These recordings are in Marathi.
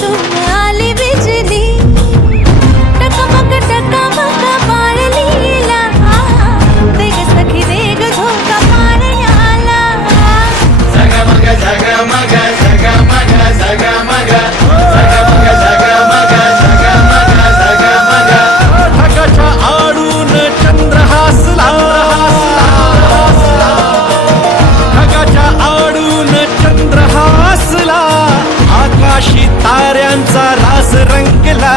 तुम आली बिजली टकमक पाळलीला देग सखी देग झोका पाळण्याला झगमग झगमग झगमग झगमग झगमग झगमग झगमग झगमग ढगाच्या आडून चंद्र हसला ढगाच्या आडून चंद्र हसला आकाशी ताऱ्यांचा रास रंगला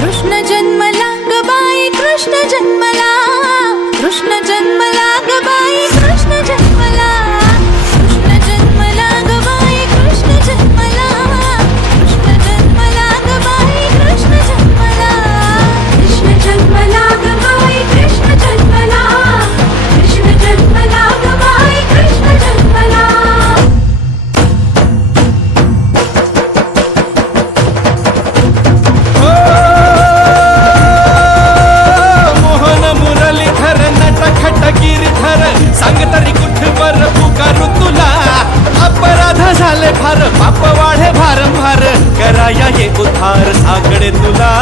कृष्ण जन्मला ग बाई कृष्ण जन्मला कृष्ण जन्मला ग बाई कृष्ण जन्मला कृष्ण जन्मला ग बाई कृष्ण जन्मला कृष्ण जन्मला ग बाई कृष्ण जन्मला कृष्ण जन्मला ग बाई कृष्ण जन्मला कृष्ण जन्मला ग बाई कृष्ण जन्मला मोहन मुरलीधर नटखट गिरधर सांग तरी कुठवर पुकारू तुला अपराध झाले फार पाप वाढे भारंभार कराया ये उद्धार साकडे तुला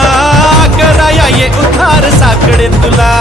कराया ये उद्धार साकडे तुला